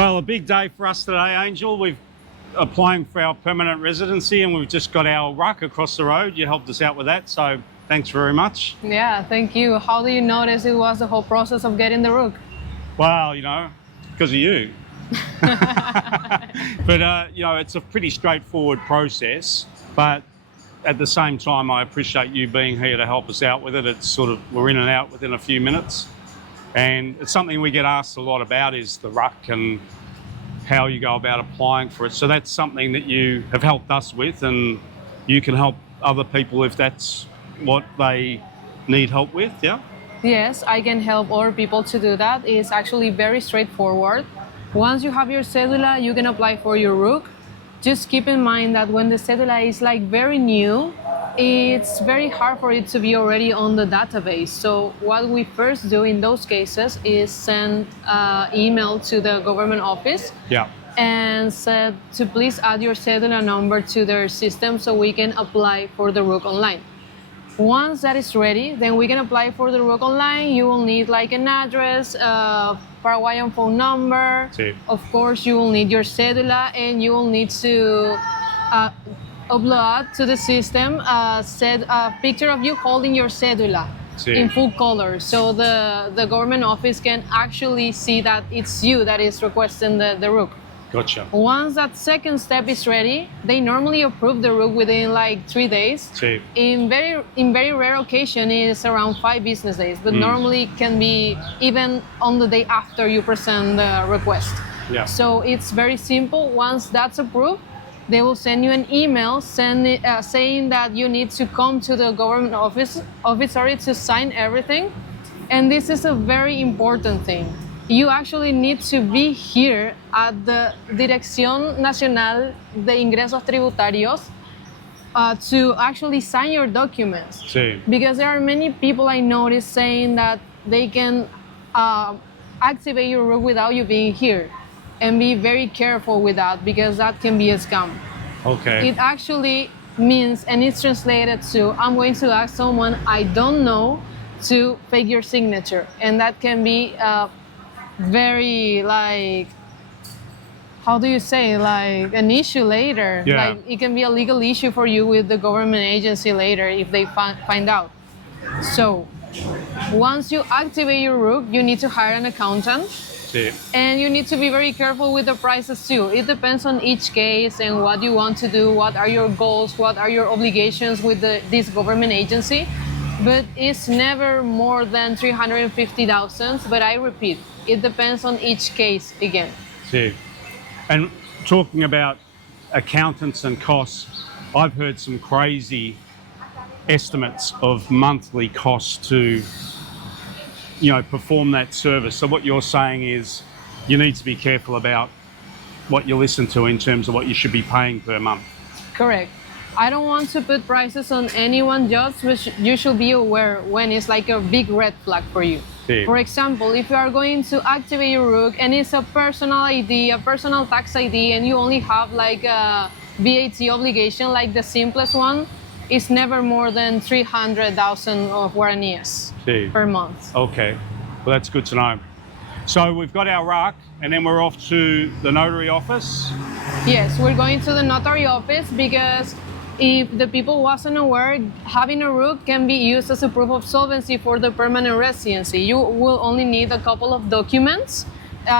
Well, a big day for us today, Angel. We're applying for our permanent residency and we've just got our ruck across the road. You helped us out with that, so thanks very much. Yeah, thank you. How do you notice it was the whole process of getting the ruck? Well, you know, because of you. But, you know, it's a pretty straightforward process, but at the same time, I appreciate you being here to help us out with it. It's sort of, we're in and out within a few minutes. And it's something we get asked a lot about is the ruck and how you go about applying for it. So that's something that you have helped us with, and you can help other people if that's what they need help with, yeah? Yes, I can help other people to do that. It's actually very straightforward. Once you have your cedula, you can apply for your RUC. Just keep in mind that when the cedula is like very new, it's very hard for it to be already on the database. So what we first do in those cases is send email to the government office, Yeah. and said to please add your cedula number to their system so we can apply for the RUC online. Once that is ready, then we can apply for the RUC online. You will need like an address, Paraguayan phone number. Sí. Of course, you will need your cedula, and you will need to upload to the system a picture of you holding your cedula Sí. in full color, so the government office can actually see that it's you that is requesting the RUC. Gotcha. Once that second step is ready, they normally approve the RUC within like 3 days. Sí. In very rare occasion, it's around 5 business days, but normally it can be even on the day after you present the request. Yeah. So it's very simple. Once that's approved, they will send you an email saying that you need to come to the government office to sign everything. And this is a very important thing. You actually need to be here at the Dirección Nacional de Ingresos Tributarios to actually sign your documents. Sí. Because there are many people I noticed saying that they can activate your RUC without you being here. And be very careful with that, because that can be a scam. Okay. It actually means, and it's translated to, I'm going to ask someone I don't know to fake your signature. And that can be very, like, how do you say, like an issue later. Yeah. Like it can be a legal issue for you with the government agency later if they find out. So once you activate your RUC, you need to hire an accountant. Sí. And you need to be very careful with the prices too. It depends on each case and what you want to do, what are your goals, what are your obligations with this government agency. But it's never more than 350,000. But I repeat, it depends on each case again. Sí. And talking about accountants and costs, I've heard some crazy estimates of monthly costs to, you know, perform that service. So what you're saying is you need to be careful about what you listen to in terms of what you should be paying per month. Correct. I don't want to put prices on anyone, just which you should be aware when it's like a big red flag for you. Sí. For example, if you are going to activate your RUC and it's a personal ID, a personal tax ID, and you only have like a VAT obligation, like the simplest one, it's never more than 300,000 of guaraníes Sí. per month. Okay, well that's good to know. So we've got our RUC and then we're off to the notary office. Yes, we're going to the notary office because if the people wasn't aware, having a RUC can be used as a proof of solvency for the permanent residency. You will only need a couple of documents.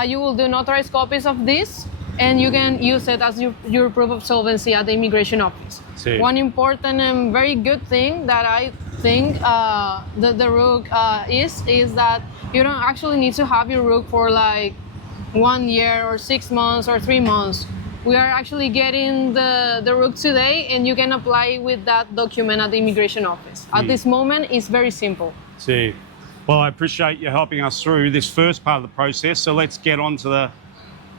You will do notarized copies of this, and you can use it as your proof of solvency at the immigration office. Sí. One important and very good thing that I think the RUC is that you don't actually need to have your RUC for like 1 year or 6 months or 3 months. We are actually getting the RUC today, and you can apply with that document at the immigration office. At this moment, it's very simple. See, well, I appreciate you helping us through this first part of the process. So let's get on to the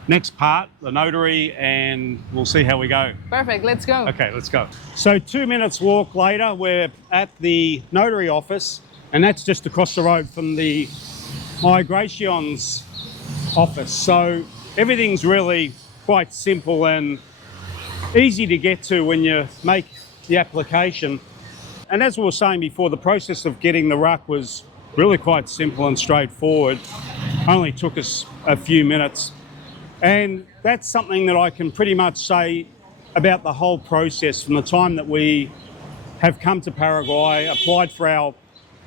next part, the notary, and we'll see how we go. Perfect, let's go. Okay, let's go. So 2 minutes walk later, we're at the notary office, and that's just across the road from the migrations office. So everything's really quite simple and easy to get to when you make the application. And as we were saying before, the process of getting the RUC was really quite simple and straightforward. Only took us a few minutes. And that's something that I can pretty much say about the whole process from the time that we have come to Paraguay, applied for our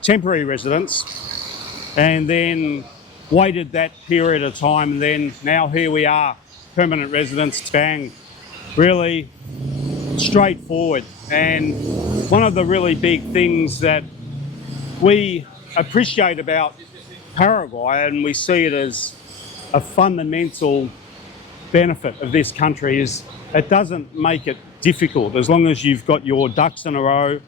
temporary residence, and then waited that period of time, and then now here we are, permanent residents, bang, really straightforward. And one of the really big things that we appreciate about Paraguay, and we see it as a fundamental benefit of this country, is it doesn't make it difficult. As long as you've got your ducks in a row,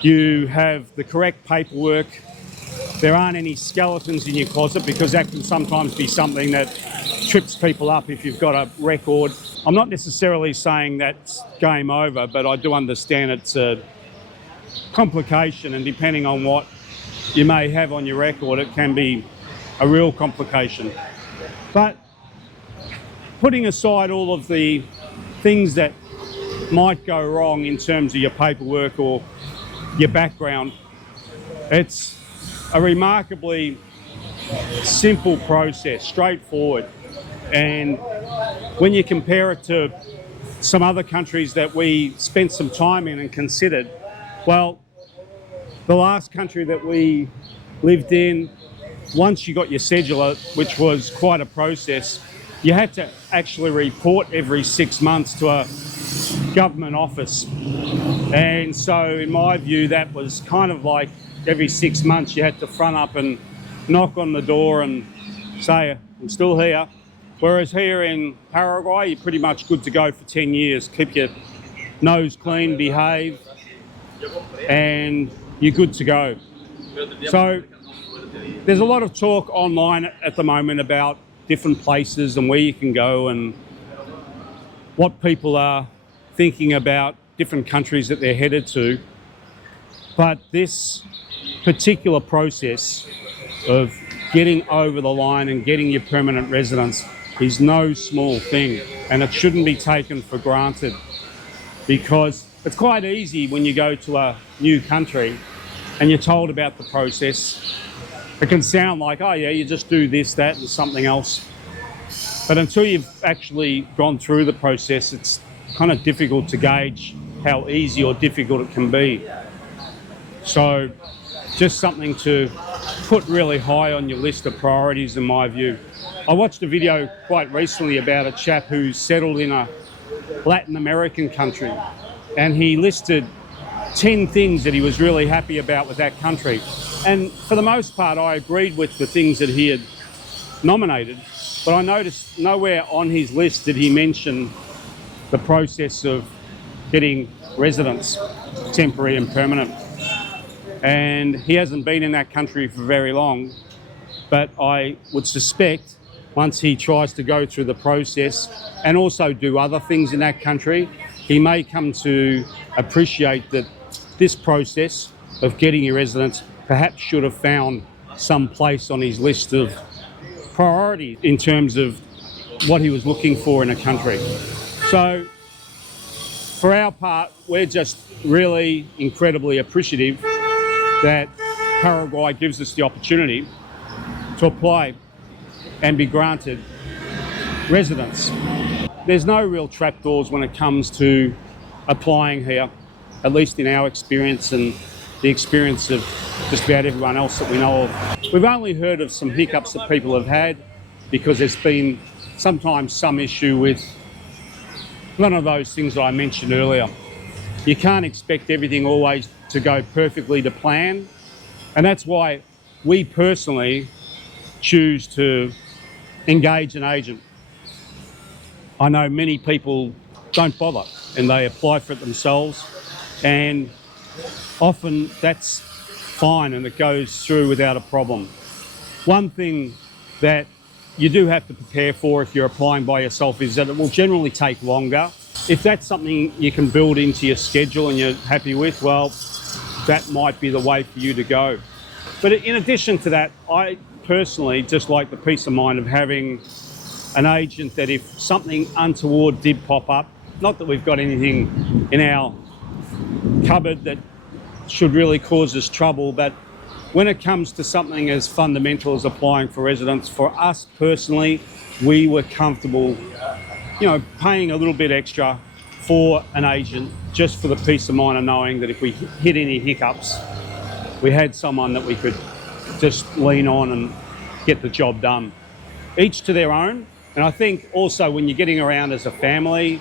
you have the correct paperwork, there aren't any skeletons in your closet, because that can sometimes be something that trips people up if you've got a record. I'm not necessarily saying that's game over, but I do understand it's a complication, and depending on what you may have on your record, it can be a real complication. But putting aside all of the things that might go wrong in terms of your paperwork or your background, it's a remarkably simple process, straightforward. And when you compare it to some other countries that we spent some time in and considered, well, the last country that we lived in, once you got your cedula, which was quite a process, you had to actually report every 6 months to a government office. And so in my view, that was kind of like every 6 months you had to front up and knock on the door and say, I'm still here. Whereas here in Paraguay, you're pretty much good to go for 10 years. Keep your nose clean, behave, and you're good to go. So there's a lot of talk online at the moment about different places and where you can go and what people are thinking about different countries that they're headed to. But this particular process of getting over the line and getting your permanent residence is no small thing, and it shouldn't be taken for granted, because it's quite easy when you go to a new country and you're told about the process. It can sound like, oh yeah, you just do this, that, and something else. But until you've actually gone through the process, it's kind of difficult to gauge how easy or difficult it can be. So just something to put really high on your list of priorities, in my view. I watched a video quite recently about a chap who's settled in a Latin American country, and he listed 10 things that he was really happy about with that country. And for the most part, I agreed with the things that he had nominated, but I noticed nowhere on his list did he mention the process of getting residence, temporary and permanent. And he hasn't been in that country for very long, but I would suspect once he tries to go through the process and also do other things in that country, he may come to appreciate that this process of getting your residence perhaps should have found some place on his list of priorities in terms of what he was looking for in a country. So for our part, we're just really incredibly appreciative that Paraguay gives us the opportunity to apply and be granted residence. There's no real trapdoors when it comes to applying here, at least in our experience and the experience of just about everyone else that we know of. We've only heard of some hiccups that people have had because there's been sometimes some issue with one of those things that I mentioned earlier. You can't expect everything always to go perfectly to plan, and that's why we personally choose to engage an agent. I know many people don't bother and they apply for it themselves, and often that's fine and it goes through without a problem. One thing that you do have to prepare for if you're applying by yourself is that it will generally take longer. If that's something you can build into your schedule and you're happy with, well, that might be the way for you to go. But in addition to that, I personally just like the peace of mind of having an agent that if something untoward did pop up, not that we've got anything in our cupboard that should really cause us trouble, but when it comes to something as fundamental as applying for residence, for us personally, we were comfortable, paying a little bit extra for an agent just for the peace of mind of knowing that if we hit any hiccups, we had someone that we could just lean on and get the job done. Each to their own. And I think also when you're getting around as a family,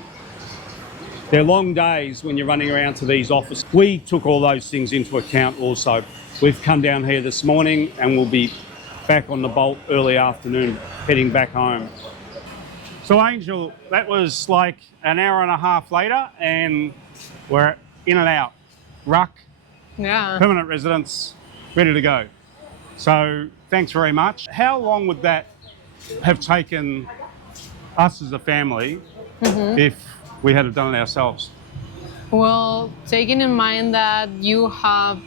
they're long days when you're running around to these offices. We took all those things into account also. We've come down here this morning and we'll be back on the bolt early afternoon, heading back home. So Angel, that was like an hour and a half later and we're in and out. Ruck, Yeah. permanent residence, ready to go. So thanks very much. How long would that have taken us as a family if we had done it ourselves? Well, taking in mind that you have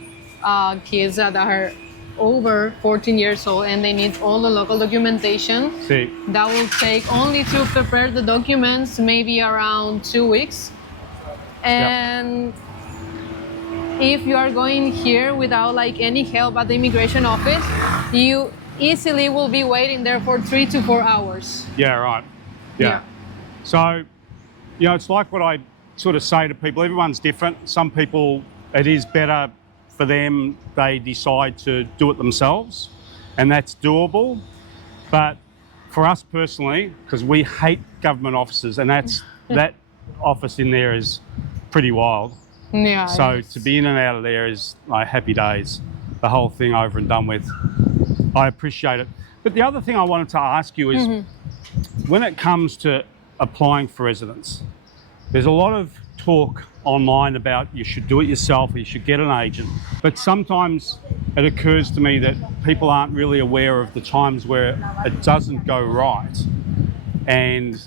kids that are over 14 years old and they need all the local documentation, See, that will take only to prepare the documents maybe around 2 weeks. And if you are going here without like any help at the immigration office, you easily will be waiting there for 3 to 4 hours. yeah, right. Yeah. So, it's like what I sort of say to people, everyone's different. Some people, it is better for them, they decide to do it themselves, and that's doable. But for us personally, because we hate government offices, and that office in there is pretty wild. Yeah. So to be in and out of there is like happy days, the whole thing over and done with. I appreciate it. But the other thing I wanted to ask you is, when it comes to applying for residence, there's a lot of talk online about you should do it yourself or you should get an agent. But sometimes it occurs to me that people aren't really aware of the times where it doesn't go right. And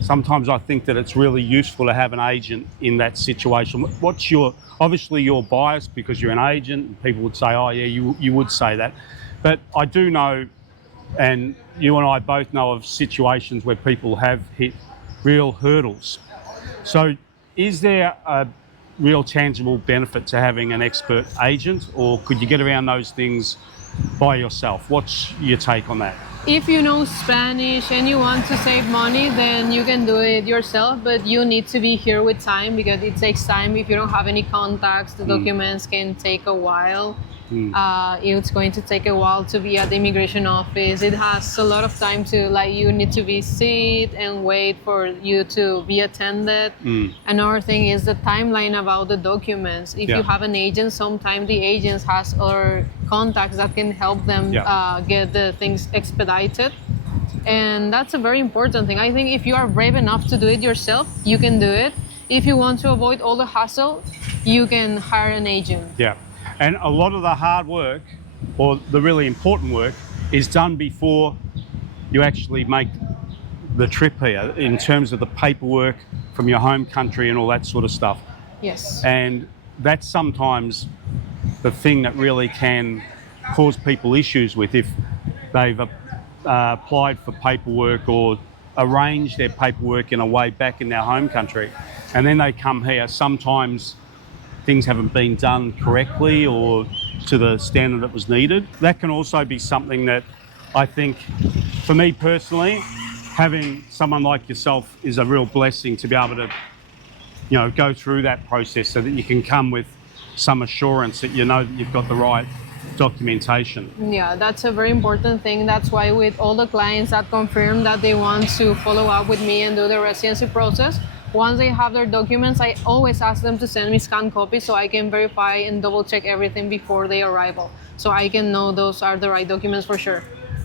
sometimes I think that it's really useful to have an agent in that situation. Obviously you're biased because you're an agent and people would say, oh yeah, you would say that. But I do know, and you and I both know of situations where people have hit real hurdles. So is there a real tangible benefit to having an expert agent, or could you get around those things by yourself? What's your take on that? If you know Spanish and you want to save money, then you can do it yourself, but you need to be here with time because it takes time. If you don't have any contacts, the documents can take a while. It's going to take a while to be at the immigration office. It has a lot of time to, like, you need to be sit and wait for you to be attended. Another thing is the timeline about the documents. If you have an agent, sometimes the agent has other contacts that can help them get the things expedited. And that's a very important thing. I think if you are brave enough to do it yourself, you can do it. If you want to avoid all the hassle, you can hire an agent. Yeah. And a lot of the hard work, or the really important work, is done before you actually make the trip here in terms of the paperwork from your home country and all that sort of stuff. Yes. And that's sometimes the thing that really can cause people issues with if they've applied for paperwork or arranged their paperwork in a way back in their home country. And then they come here, sometimes things haven't been done correctly or to the standard that was needed. That can also be something that I think, for me personally, having someone like yourself is a real blessing to be able to, go through that process so that you can come with some assurance that you know that you've got the right documentation. Yeah, that's a very important thing. That's why with all the clients that confirm that they want to follow up with me and do the residency process, once they have their documents, I always ask them to send me scanned copies so I can verify and double check everything before their arrival. So I can know those are the right documents for sure.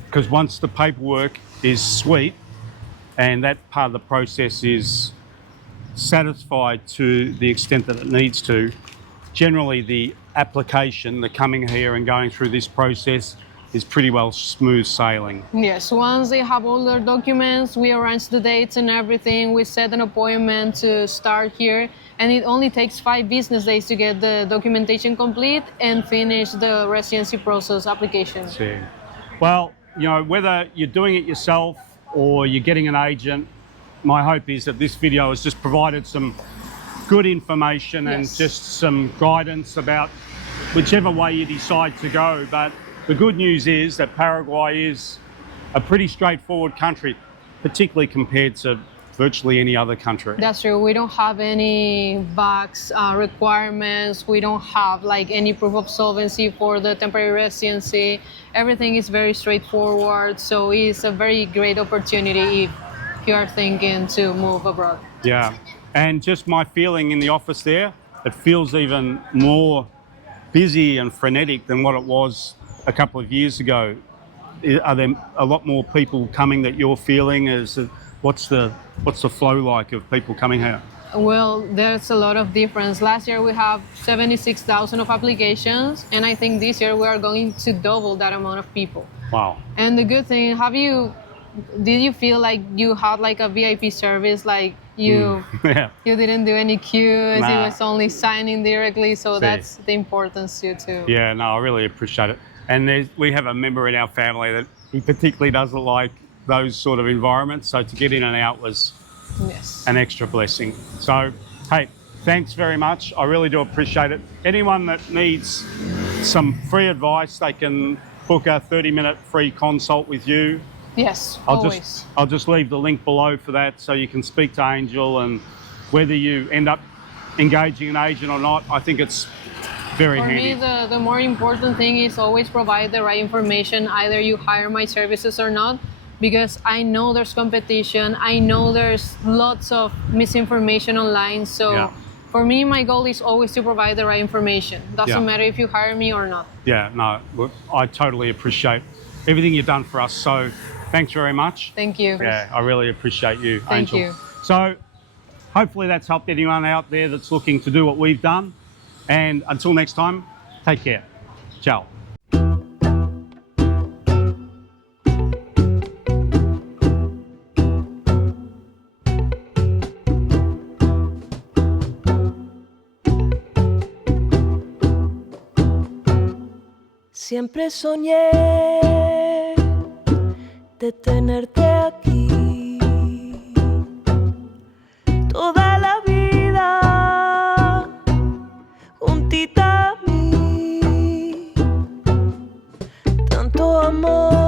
Because once the paperwork is sweet and that part of the process is satisfied to the extent that it needs to, generally the application, the coming here and going through this process is pretty well smooth sailing. Yes, once they have all their documents, we arrange the dates and everything. We set an appointment to start here, and it only takes 5 business days to get the documentation complete and finish the residency process application. See. Well, whether you're doing it yourself or you're getting an agent, my hope is that this video has just provided some good information and just some guidance about whichever way you decide to go. But the good news is that Paraguay is a pretty straightforward country. particularly compared to virtually any other country. That's true. We don't have any box requirements. We don't have like any proof of solvency for the temporary residency. Everything is very straightforward. So it's a very great opportunity if you are thinking to move abroad. Yeah, and just my feeling in the office there, it feels even more busy and frenetic than what it was a couple of years ago. Are there a lot more people coming that you're feeling? What's the flow like of people coming here? Well, there's a lot of difference. Last year we have 76,000 of applications, and I think this year we are going to double that amount of people. Wow. And the good thing, did you feel like you had like a VIP service, like you Yeah. you didn't do any queues, Nah. it was only signing directly, so that's the importance too. Yeah, no, I really appreciate it. And we have a member in our family that he particularly doesn't like those sort of environments, so to get in and out was Yes. an extra blessing. So, hey, thanks very much. I really do appreciate it. Anyone that needs some free advice, they can book a 30-minute free consult with you. Yes, I'll always. just leave the link below for that, so you can speak to Angel, and whether you end up engaging an agent or not, I think it's very handy. For me, the more important thing is always provide the right information, either you hire my services or not, because I know there's competition. I know there's lots of misinformation online. So Yeah. for me, my goal is always to provide the right information. Doesn't matter if you hire me or not. Yeah, no, I totally appreciate everything you've done for us. So thanks very much. Thank you. Yeah, I really appreciate you, Thank Angel. you. So hopefully that's helped anyone out there that's looking to do what we've done. And until next time, take care. Ciao. Siempre soñé de tenerte aquí toda la vida juntita a mí, tanto amor